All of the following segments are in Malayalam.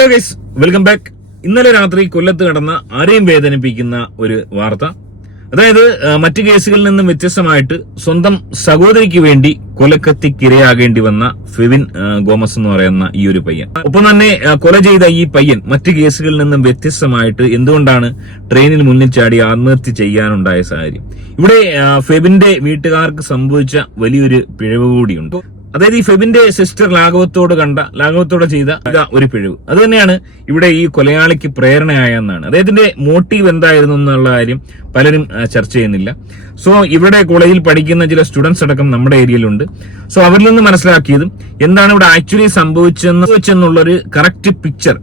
ഹലോ ഗൈസ് വെൽക്കം ബാക്ക് ഇന്നലെ രാത്രി കൊല്ലത്ത് കടന്ന ആരെയും വേദനിപ്പിക്കുന്ന ഒരു വാർത്ത. അതായത് മറ്റു കേസുകളിൽ നിന്നും വ്യത്യസ്തമായിട്ട് സ്വന്തം സഹോദരിക്ക് വേണ്ടി കൊലക്കത്തിക്കിരയാകേണ്ടി വന്ന ഫെവിൻ ഗോമസ് എന്ന് പറയുന്ന ഈ ഒരു പയ്യൻ. ഒപ്പം തന്നെ കൊല ചെയ്ത ഈ പയ്യൻ മറ്റു കേസുകളിൽ നിന്നും വ്യത്യസ്തമായിട്ട് എന്തുകൊണ്ടാണ് ട്രെയിനിൽ മുന്നിൽ ചാടി ആത്മഹത്യ ചെയ്യാനുണ്ടായ സാഹചര്യം? ഇവിടെ ഫെബിന്റെ വീട്ടുകാർക്ക് സംഭവിച്ച വലിയൊരു പിഴവ് കൂടിയുണ്ട്. അതായത് ഈ ഫെബിന്റെ സിസ്റ്റർ ലാഘവത്തോട് കണ്ട ലാഘവത്തോടെ ചെയ്ത ഒരു പിഴവ്. അത് തന്നെയാണ് ഇവിടെ ഈ കൊലയാളിക്ക് പ്രേരണയായെന്നാണ്. അദ്ദേഹത്തിന്റെ മോട്ടീവ് എന്തായിരുന്നു എന്നുള്ള കാര്യം പലരും ചർച്ച ചെയ്യുന്നില്ല. സോ ഇവിടെ കോളേജിൽ പഠിക്കുന്ന ചില സ്റ്റുഡൻസ് അടക്കം നമ്മുടെ ഏരിയയിലുണ്ട് സോ അവരിൽ നിന്ന് മനസ്സിലാക്കിയതും എന്താണ് ഇവിടെ ആക്ച്വലി സംഭവിച്ചെന്ന് വെച്ചെന്നുള്ളൊരു കറക്റ്റ് പിക്ചർ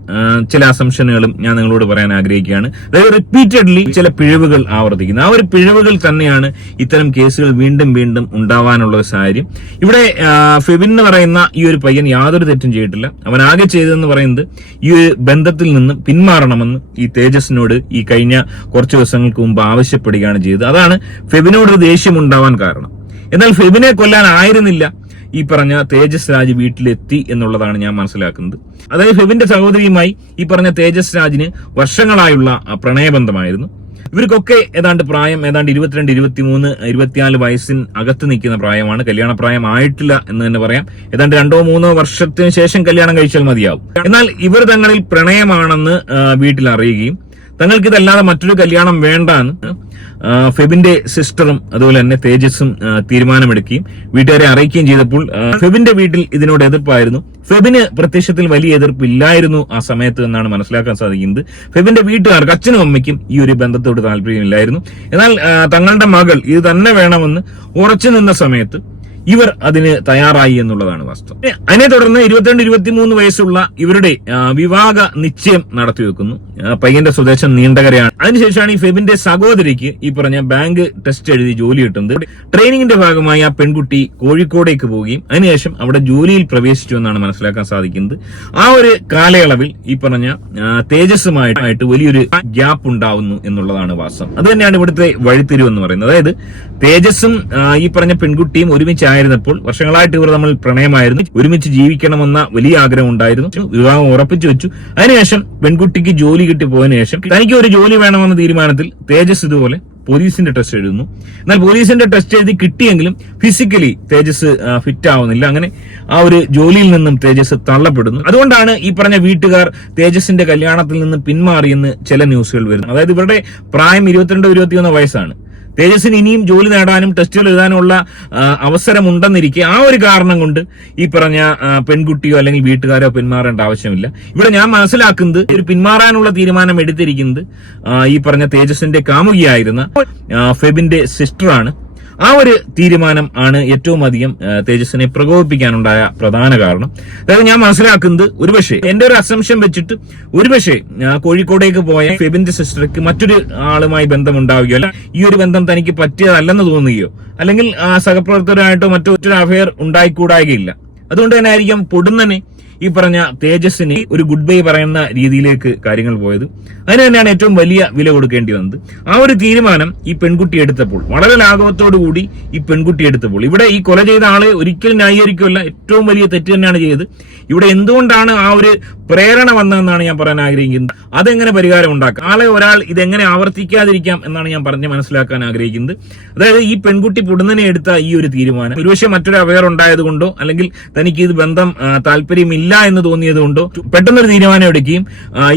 ചില അസംഷനുകളും ഞാൻ നിങ്ങളോട് പറയാൻ ആഗ്രഹിക്കുകയാണ്. അതായത് റിപ്പീറ്റഡ്ലി ചില പിഴവുകൾ ആവർത്തിക്കുന്നു. ആ ഒരു പിഴവുകൾ തന്നെയാണ് ഇത്തരം കേസുകൾ വീണ്ടും വീണ്ടും ഉണ്ടാവാനുള്ള ഒരു സാഹചര്യം. ഇവിടെ ഫെബിൻ എന്ന് പറയുന്ന ഈ ഒരു പയ്യൻ യാതൊരു തെറ്റും ചെയ്തിട്ടില്ല. അവൻ ആകെ ചെയ്തതെന്ന് പറയുന്നത് ഈ ഒരു ബന്ധത്തിൽ നിന്ന് പിന്മാറണമെന്ന് ഈ തേജസിനോട് ഈ കഴിഞ്ഞ കുറച്ച് ദിവസങ്ങൾക്ക് മുമ്പ് ആവശ്യപ്പെടുകയാണ് ചെയ്തത്. അതാണ് ഫെബിനോട് ഒരു ദേഷ്യം ഉണ്ടാവാൻ കാരണം. എന്നാൽ ഫെബിനെ കൊല്ലാൻ ആയിരുന്നില്ല. ഈ പറഞ്ഞ തേജസ് രാജ് വീട്ടിലെത്തി എന്നുള്ളതാണ് ഞാൻ മനസ്സിലാക്കുന്നത്. അതായത് ഫെബിന്റെ സഹോദരിയുമായി ഈ പറഞ്ഞ തേജസ് രാജിന് വർഷങ്ങളായുള്ള പ്രണയബന്ധമായിരുന്നു. ഇവർക്കൊക്കെ ഏതാണ്ട് പ്രായം ഏതാണ്ട് ഇരുപത്തിരണ്ട് ഇരുപത്തിമൂന്ന് ഇരുപത്തിനാല് വയസ്സിന് അകത്ത് നിൽക്കുന്ന പ്രായമാണ്. കല്യാണ പ്രായം ആയിട്ടില്ല എന്ന് തന്നെ പറയാം. ഏതാണ്ട് രണ്ടോ മൂന്നോ വർഷത്തിന് ശേഷം കല്യാണം കഴിച്ചാൽ മതിയാവും. എന്നാൽ ഇവർ തങ്ങളിൽ പ്രണയമാണെന്ന് വീട്ടിൽ അറിയുകയും തങ്ങൾക്ക് ഇതല്ലാതെ മറ്റൊരു കല്യാണം വേണ്ടാന്ന് ഫെബിന്റെ സിസ്റ്ററും അതുപോലെ തന്നെ തേജസും തീരുമാനമെടുക്കുകയും വീട്ടുകാരെ അറിയിക്കുകയും ചെയ്തപ്പോൾ ഫെബിന്റെ വീട്ടിൽ ഇതിനോട് എതിർപ്പായിരുന്നു. ഫെബിന് പ്രത്യക്ഷത്തിൽ വലിയ എതിർപ്പില്ലായിരുന്നു ആ സമയത്ത് എന്നാണ് മനസ്സിലാക്കാൻ സാധിക്കുന്നത്. ഫെബിന്റെ വീട്ടുകാർക്ക് അച്ഛനും അമ്മയ്ക്കും ഈ ഒരു ബന്ധത്തോട് താല്പര്യമില്ലായിരുന്നു. എന്നാൽ തങ്ങളുടെ മകൾ ഇത് തന്നെ വേണമെന്ന് ഉറച്ചു നിന്ന സമയത്ത് ഇവർ അതിന് തയ്യാറായി എന്നുള്ളതാണ് വാസ്തവം അതിനെ തുടർന്ന് ഇരുപത്തിരണ്ട് ഇരുപത്തിമൂന്ന് വയസ്സുള്ള ഇവരുടെ വിവാഹ നിശ്ചയം നടത്തി വെക്കുന്നു. പയ്യന്റെ സ്വദേശം നീണ്ടകരയാണ്. അതിനുശേഷമാണ് ഈ ഫെബിന്റെ സഹോദരിക്ക് ഈ പറഞ്ഞ ബാങ്ക് ടെസ്റ്റ് എഴുതി ജോലി കിട്ടുന്നത്. ട്രെയിനിങ്ങിന്റെ ഭാഗമായി ആ പെൺകുട്ടി കോഴിക്കോടേക്ക് പോവുകയും അതിനുശേഷം അവിടെ ജോലിയിൽ പ്രവേശിച്ചു എന്നാണ് മനസ്സിലാക്കാൻ സാധിക്കുന്നത്. ആ ഒരു കാലയളവിൽ ഈ പറഞ്ഞ തേജസ്സുമായിട്ട് വലിയൊരു ഗ്യാപ്പ് ഉണ്ടാവുന്നു എന്നുള്ളതാണ് വാസ്തവം. അത് തന്നെയാണ് ഇവിടുത്തെ വഴിത്തിരിവ് എന്ന് പറയുന്നത്. അതായത് തേജസ്സും ഈ പറഞ്ഞ പെൺകുട്ടിയും ഒരുമിച്ചായിരുന്നപ്പോൾ വർഷങ്ങളായിട്ട് ഇവർ നമ്മൾ പ്രണയമായിരുന്നു. ഒരുമിച്ച് ജീവിക്കണമെന്ന വലിയ ആഗ്രഹം ഉണ്ടായിരുന്നു. വിവാഹം ഉറപ്പിച്ചു വെച്ചു. അതിനുശേഷം പെൺകുട്ടിക്ക് ജോലി കിട്ടി പോയതിനു ശേഷം തനിക്ക് ഒരു ജോലി വേണമെന്ന തീരുമാനത്തിൽ തേജസ് ഇതുപോലെ പോലീസിന്റെ ടെസ്റ്റ് എഴുതുന്നു. എന്നാൽ പോലീസിന്റെ ടെസ്റ്റ് എഴുതി കിട്ടിയെങ്കിലും ഫിസിക്കലി തേജസ് ഫിറ്റ് ആവുന്നില്ല. അങ്ങനെ ആ ഒരു ജോലിയിൽ നിന്നും തേജസ് തള്ളപ്പെടുന്നു. അതുകൊണ്ടാണ് ഈ പറഞ്ഞ വീട്ടുകാർ തേജസിന്റെ കല്യാണത്തിൽ നിന്ന് പിന്മാറിയെന്ന് ചില ന്യൂസുകൾ വരുന്നത് അതായത് ഇവരുടെ പ്രായം ഇരുപത്തിരണ്ടോ ഇരുപത്തിയൊന്നോ വയസ്സാണ്. തേജസ്സിന് ഇനിയും ജോലി നേടാനും ടെസ്റ്റുകൾ എഴുതാനുമുള്ള അവസരമുണ്ടെന്നിരിക്കെ ആ ഒരു കാരണം കൊണ്ട് ഈ പറഞ്ഞ പെൺകുട്ടിയോ അല്ലെങ്കിൽ വീട്ടുകാരോ പിന്മാറേണ്ട ആവശ്യമില്ല. ഇവിടെ ഞാൻ മനസ്സിലാക്കുന്നത് ഒരു പിന്മാറാനുള്ള തീരുമാനം എടുത്തിരിക്കുന്നത് ഈ പറഞ്ഞ തേജസിന്റെ കാമുകിയായിരുന്ന ഫെബിന്റെ സിസ്റ്ററാണ് ആ ഒരു തീരുമാനം ആണ് ഏറ്റവും അധികം തേജസ്സിനെ പ്രകോപിപ്പിക്കാനുണ്ടായ പ്രധാന കാരണം. അതായത് ഞാൻ മനസ്സിലാക്കുന്നത് ഒരുപക്ഷെ എന്റെ ഒരു അസംഷൻ വെച്ചിട്ട് ഒരുപക്ഷെ കോഴിക്കോടേക്ക് പോയ ഫെബിന്റെ സിസ്റ്റർക്ക് മറ്റൊരു ആളുമായി ബന്ധമുണ്ടാവുകയോ അല്ല ഈ ഒരു ബന്ധം തനിക്ക് പറ്റിയതല്ലെന്ന് തോന്നുകയോ അല്ലെങ്കിൽ സഹപ്രവർത്തകരായിട്ടോ മറ്റോ മറ്റൊരു അഫയർ ഉണ്ടായിക്കൂടായികയില്ല. അതുകൊണ്ട് തന്നെ ആയിരിക്കാം പൊടുന്നനെ ഈ പറഞ്ഞ തേജസ്സിനെ ഒരു ഗുഡ് ബൈ പറയുന്ന രീതിയിലേക്ക് കാര്യങ്ങൾ പോയത് അതിന് തന്നെയാണ് ഏറ്റവും വലിയ വില കൊടുക്കേണ്ടി വന്നത്. ആ ഒരു തീരുമാനം ഈ പെൺകുട്ടി എടുത്തപ്പോൾ വളരെ ലാഘവത്തോടു കൂടി ഈ പെൺകുട്ടി എടുത്തപ്പോൾ ഇവിടെ ഈ കൊല ചെയ്ത ആളെ ഒരിക്കലും ന്യായീകരിക്കുമല്ല ഏറ്റവും വലിയ തെറ്റ് തന്നെയാണ് ചെയ്തത്. ഇവിടെ എന്തുകൊണ്ടാണ് ആ ഒരു പ്രേരണ വന്നതെന്നാണ് ഞാൻ പറയാൻ ആഗ്രഹിക്കുന്നത്. അതെങ്ങനെ പരിഹാരം ഉണ്ടാക്കാം? ആളെ ഒരാൾ ഇതെങ്ങനെ ആവർത്തിക്കാതിരിക്കാം എന്നാണ് ഞാൻ പറഞ്ഞ് മനസ്സിലാക്കാൻ ആഗ്രഹിക്കുന്നത്. അതായത് ഈ പെൺകുട്ടി പുടുന്നനെ എടുത്ത ഈ ഒരു തീരുമാനം ഒരുപക്ഷെ മറ്റൊരു അവയർ ഉണ്ടായത് കൊണ്ടോ അല്ലെങ്കിൽ തനിക്ക് ഇത് ബന്ധം ആ, താല്പര്യമില്ല എന്ന് തോന്നിയത് കൊണ്ടോ പെട്ടെന്നൊരു തീരുമാനം എടുക്കുകയും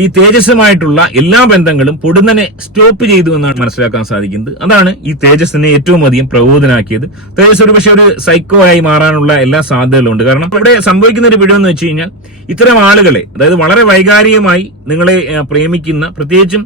ഈ തേജസ്സുമായിട്ടുള്ള എല്ലാ ബന്ധങ്ങളും പൊടുന്നനെ സ്റ്റോപ്പ് ചെയ്തു എന്നാണ് മനസ്സിലാക്കാൻ സാധിക്കുന്നത്. അതാണ് ഈ തേജസ്സിനെ ഏറ്റവും അധികം പ്രബോധനാക്കിയത്. തേജസ് ഒരു പക്ഷെ ഒരു സൈക്കോ ആയി മാറാനുള്ള എല്ലാ സാധ്യതകളും ഉണ്ട്. കാരണം ഇവിടെ സംഭവിക്കുന്ന ഒരു പിഴവെന്ന് വെച്ച് കഴിഞ്ഞാൽ ഇത്തരം ആളുകളെ അതായത് വളരെ വൈകാരികമായി നിങ്ങളെ പ്രേമിക്കുന്ന പ്രത്യേകിച്ചും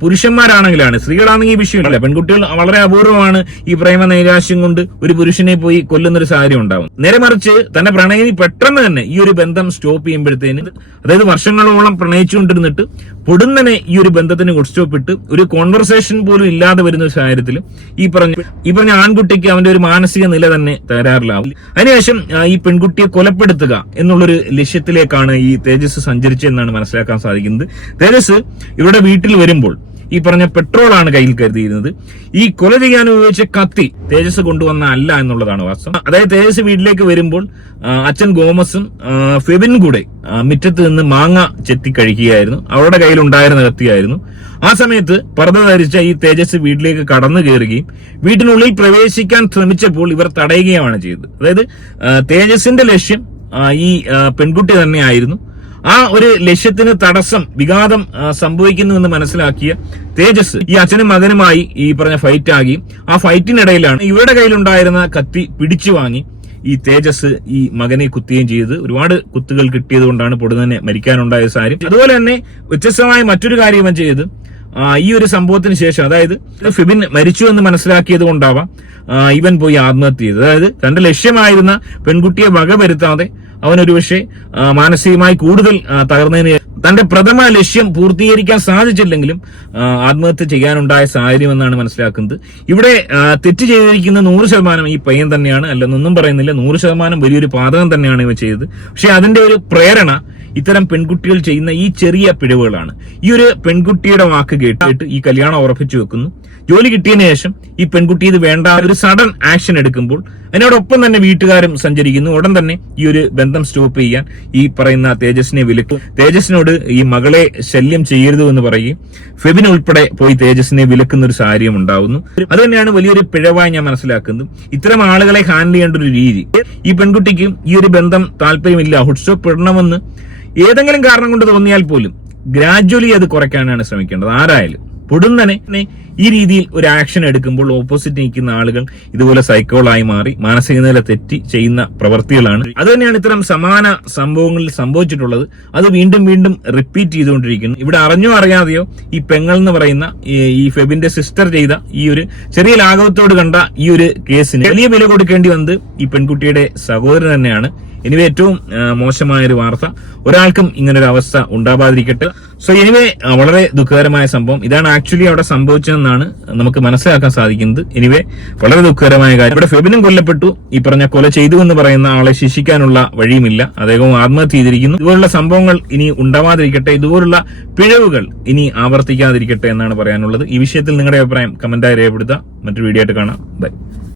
പുരുഷന്മാരാണെങ്കിലാണ് സ്ത്രീകളാണെങ്കിൽ വിഷയമില്ല. പെൺകുട്ടികൾ വളരെ അപൂർവമാണ് ഈ പ്രേമ നൈരാശ്യം കൊണ്ട് ഒരു പുരുഷനെ പോയി കൊല്ലുന്ന ഒരു സാഹചര്യം ഉണ്ടാവും നേരെ മറിച്ച് തന്റെ പ്രണയിനി പെട്ടെന്ന് തന്നെ ഈ ഒരു ബന്ധം സ്റ്റോപ്പ് ചെയ്യുമ്പോഴത്തേന് അതായത് വർഷങ്ങളോളം പ്രണയിച്ചുകൊണ്ടിരുന്നിട്ട് പൊടുന്നനെ ഈ ഒരു ബന്ധത്തിന് സ്റ്റോപ്പ് ഇട്ട് ഒരു കോൺവെർസേഷൻ പോലും ഇല്ലാതെ വരുന്ന ഒരു സാഹചര്യത്തിൽ ഈ പറഞ്ഞ ഈ പറഞ്ഞ ആൺകുട്ടിക്ക് അവന്റെ ഒരു മാനസിക നില തന്നെ തകരാറിലാവും. അതിനുശേഷം ഈ പെൺകുട്ടിയെ കൊലപ്പെടുത്തുക എന്നുള്ളൊരു ലക്ഷ്യത്തിലേക്കാണ് ഈ തേജസ് സഞ്ചരിച്ചതെന്നാണ് മനസ്സിലാക്കാൻ സാധിക്കുന്നത്. തേജസ് ഇവരുടെ വീട്ടിൽ വരുമ്പോൾ ഈ പറഞ്ഞ പെട്രോളാണ് കയ്യിൽ കരുതിയിരുന്നത്. ഈ കൊല ചെയ്യാൻ ഉപയോഗിച്ച കത്തി തേജസ് കൊണ്ടുവന്ന അല്ല എന്നുള്ളതാണ് വാസ്തവം. അതായത് തേജസ് വീട്ടിലേക്ക് വരുമ്പോൾ അച്ഛൻ ഗോമസും ഫെബിൻ കൂടെ മുറ്റത്ത് നിന്ന് മാങ്ങ ചെത്തി കഴിക്കുകയായിരുന്നു. അവരുടെ കയ്യിൽ ഉണ്ടായിരുന്ന കത്തിയായിരുന്നു. ആ സമയത്ത് പർദ്ദ ധരിച്ച ഈ തേജസ് വീട്ടിലേക്ക് കടന്നു കയറുകയും വീട്ടിനുള്ളിൽ പ്രവേശിക്കാൻ ശ്രമിച്ചപ്പോൾ ഇവർ തടയുകയുമാണ് ചെയ്തത്. അതായത് തേജസിന്റെ ലക്ഷ്യം ഈ പെൺകുട്ടി തന്നെയായിരുന്നു ആ ഒരു ലക്ഷ്യത്തിന് തടസ്സം വിഘാതം സംഭവിക്കുന്നു എന്ന് മനസ്സിലാക്കിയ തേജസ് ഈ അച്ഛനും മകനുമായി ഈ പറഞ്ഞ ഫൈറ്റ് ആകി. ആ ഫൈറ്റിനിടയിലാണ് ഇവരുടെ കയ്യിലുണ്ടായിരുന്ന കത്തി പിടിച്ചു വാങ്ങി ഈ തേജസ് ഈ മകനെ കുത്തുകയും ചെയ്ത് ഒരുപാട് കുത്തുകൾ കിട്ടിയത് കൊണ്ടാണ് പൊടുന്നനെ മരിക്കാനുണ്ടായ സാരി. അതുപോലെ തന്നെ വ്യത്യസ്തമായ മറ്റൊരു കാര്യം ചെയ്ത്. ഈ ഒരു സംഭവത്തിന് ശേഷം അതായത് ഫിബിൻ മരിച്ചു എന്ന് മനസ്സിലാക്കിയത് കൊണ്ടാവാം ഇവൻ പോയി ആത്മഹത്യ ചെയ്തത്. അതായത് തന്റെ ലക്ഷ്യമായിരുന്ന പെൺകുട്ടിയെ വകവരുത്താതെ അവൻ ഒരുപക്ഷെ മാനസികമായി കൂടുതൽ തകർന്നതിന് തന്റെ പ്രഥമ ലക്ഷ്യം പൂർത്തീകരിക്കാൻ സാധിച്ചില്ലെങ്കിലും ആത്മഹത്യ ചെയ്യാനുണ്ടായ സാഹചര്യം എന്നാണ് മനസ്സിലാക്കുന്നത്. ഇവിടെ തെറ്റ് ചെയ്തിരിക്കുന്ന നൂറ് ശതമാനം ഈ പയ്യൻ തന്നെയാണ് അല്ലെന്നൊന്നും പറയുന്നില്ല. നൂറ് ശതമാനം വലിയൊരു പാതകം തന്നെയാണ് ഇവ ചെയ്തത്. പക്ഷെ അതിന്റെ ഒരു പ്രേരണ ഇത്തരം പെൺകുട്ടികൾ ചെയ്യുന്ന ഈ ചെറിയ പിഴവുകളാണ്. ഈ ഒരു പെൺകുട്ടിയുടെ വാക്ക് കേട്ടിട്ട് ഈ കല്യാണം ഉറപ്പിച്ചു വെക്കുന്നു. ജോലി കിട്ടിയതിനു ശേഷം ഈ പെൺകുട്ടി ഇത് വേണ്ട ഒരു സഡൻ ആക്ഷൻ എടുക്കുമ്പോൾ അതിനോടൊപ്പം തന്നെ വീട്ടുകാരും സഞ്ചരിക്കുന്നു. ഉടൻ തന്നെ ഈ ഒരു ബന്ധം സ്റ്റോപ്പ് ചെയ്യാൻ ഈ പറയുന്ന തേജസിനെ വിലക്കും തേജസിനോട് ഈ മകളെ ശല്യം ചെയ്യരുത് എന്ന് പറയുകയും ഫെബിൻ ഉൾപ്പെടെ പോയി തേജസിനെ വിലക്കുന്ന ഒരു സാഹചര്യം ഉണ്ടാവുന്നു. അത് തന്നെയാണ് വലിയൊരു പിഴവായി ഞാൻ മനസ്സിലാക്കുന്നത്. ഇത്തരം ആളുകളെ ഹാൻഡിൽ ചെയ്യേണ്ട ഒരു രീതി. ഈ പെൺകുട്ടിക്ക് ഈ ഒരു ബന്ധം താല്പര്യമില്ല. ഹുഡ്സ്റ്റോപ്പ് ഇടണമെന്ന് ഏതെങ്കിലും കാരണം കൊണ്ട് തോന്നിയാൽ പോലും ഗ്രാജ്വലി അത് കുറയ്ക്കാനാണ് ശ്രമിക്കേണ്ടത്. ആരായാലും പൊടുന്നനെ ഈ രീതിയിൽ ഒരു ആക്ഷൻ എടുക്കുമ്പോൾ ഓപ്പോസിറ്റ് നിൽക്കുന്ന ആളുകൾ ഇതുപോലെ സൈക്കോളായി മാറി മാനസിക നില തെറ്റി ചെയ്യുന്ന പ്രവൃത്തികളാണ് അത് തന്നെയാണ് ഇത്തരം സമാന സംഭവങ്ങളിൽ സംഭവിച്ചിട്ടുള്ളത്. അത് വീണ്ടും വീണ്ടും റിപ്പീറ്റ് ചെയ്തുകൊണ്ടിരിക്കുന്നു. ഇവിടെ അറിഞ്ഞോ അറിയാതെയോ ഈ പെങ്ങൾ എന്ന് പറയുന്ന ഈ- ഫെബിന്റെ സിസ്റ്റർ ചെയ്ത ഈ ഒരു ചെറിയ ലാഘവത്തോട് കണ്ട ഈ ഒരു കേസിന് വലിയ വില കൊടുക്കേണ്ടി വന്നത് ഈ പെൺകുട്ടിയുടെ സഹോദരൻ തന്നെയാണ്. എനിവേ ഏറ്റവും മോശമായ ഒരു വാർത്ത. ഒരാൾക്കും ഇങ്ങനൊരു അവസ്ഥ ഉണ്ടാവാതിരിക്കട്ടെ സോ എനിവേ വളരെ ദുഃഖകരമായ സംഭവം. ഇതാണ് ആക്ച്വലി അവിടെ സംഭവിച്ചതെന്നാണ് നമുക്ക് മനസ്സിലാക്കാൻ സാധിക്കുന്നത്. എനിവേ വളരെ ദുഃഖകരമായ കാര്യം. ഇവിടെ ഫെബിനും കൊല്ലപ്പെട്ടു. ഈ പറഞ്ഞ കൊല ചെയ്തു എന്ന് പറയുന്ന ആളെ ശിക്ഷിക്കാനുള്ള വഴിയുമില്ല. അദ്ദേഹവും ആത്മഹത്യ ചെയ്തിരിക്കുന്നു. ഇതുപോലുള്ള സംഭവങ്ങൾ ഇനി ഉണ്ടാവാതിരിക്കട്ടെ. ഇതുപോലുള്ള പിഴവുകൾ ഇനി ആവർത്തിക്കാതിരിക്കട്ടെ എന്നാണ് പറയാനുള്ളത്. ഈ വിഷയത്തിൽ നിങ്ങളുടെ അഭിപ്രായം കമന്റായി രേഖപ്പെടുത്തുക. മറ്റൊരു വീഡിയോ ആയിട്ട് കാണാം. ബൈ